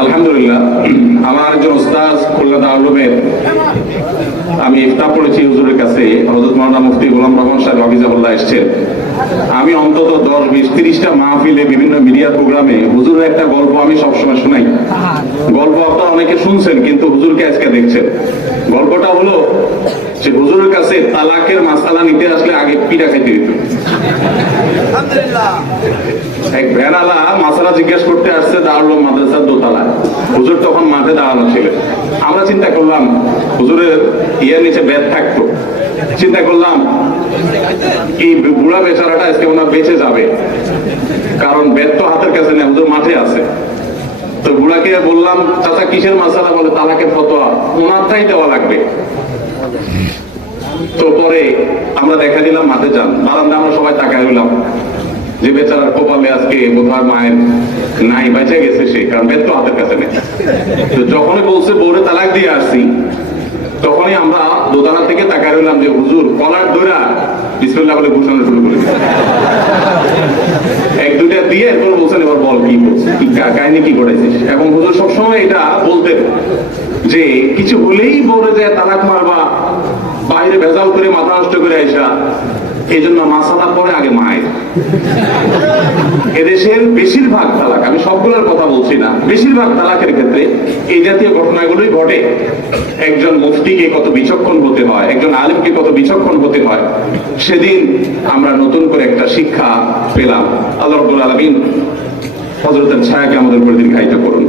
আলহামদুলিল্লাহ, আমার একজন ওস্তাদ খুলনা দারুল উলুমের, আমি ইফতা পড়েছি হুজুরের কাছে, হযরত মাওলানা মুফতি গোলাম রহমান সাহেব হাফিজাহুল্লাহ এসেছেন। আমি অন্তত 10-20-30টা মাহফিলে বিভিন্ন মিডিয়া প্রোগ্রামে হুজুরের একটা গল্প আমি সবসময় শোনাই। গল্প আপনারা অনেকে শুনছেন, কিন্তু হুজুরকে আজকে দেখছেন। গল্পটা হলো যে হুজুরের কাছে তালাকের মাসালা নিতে আসলে আগে পিঠা খাইতে দিত। এক ভ্যানালা মাসালা জিজ্ঞেস করতে আসছে দারুল উলুম মাদ্রাসার দোতলায়। হুজুর তখন মাঠে দাঁড়ানো ছিলেন। আমরা চিন্তা করলাম হুজুরের ইয়ের নিচে বেদ থাকতো। চিন্তা করলাম এই বুড়া বেচারাটা আজকে ওনার বেঁচে যাবে, কারণ বেদ তো হাতের কাছে নেই, হুজুর মাঠে আছে। তো বুড়াকে বললাম, চাচা কিসের মাসালা? বলে তালাকের ফতোয়া, ওনারটাই দেওয়া লাগবে। তো পরে আমরা দেখা দিলাম মাঠে যান, বারান্দা আমরা সবাই তাকায় হইলাম যে বেচারার কপালে আজকে বোধহয় মায়ের নাই, বেঁচে গেছে সে, কারণ বেদ তো হাতের কাছে নেই। তো যখনই বলছে বউরে তালাক দিয়ে আসছি, তখনই আমরা দোতলা থেকে তাকায় হইলাম যে হুজুর কলার ধরা বিসমিল্লাহ বলে ঘোষণা শুরু করে এক দুইটা দিয়ে এরপর বলছেন এবার বল কি বলছিস, কি কাহিনী কি ঘটাইছিস। এবং হুজুর সবসময় এটা বলতেন যে কিছু হলেই বলে যায় তালাক মারবা, বাইরে ভেজাল করে মাথা নষ্ট করে আইসা, এই জন্য মাসালা পরে আগে মায়ের। এদেশের বেশিরভাগ তালাক, আমি সবগুলোর কথা বলছি না, বেশিরভাগ তালাকের ক্ষেত্রে এই জাতীয় ঘটনাগুলোই ঘটে। একজন মুফতিকে কত বিচক্ষণ হতে হয়, একজন আলেমকে কত বিচক্ষণ হতে হয়, সেদিন আমরা নতুন করে একটা শিক্ষা পেলাম। আল্লাহ রাব্বুল আলামিন হযরতের ছায়াকে আমাদের উপর দীর্ঘায়িত করুন।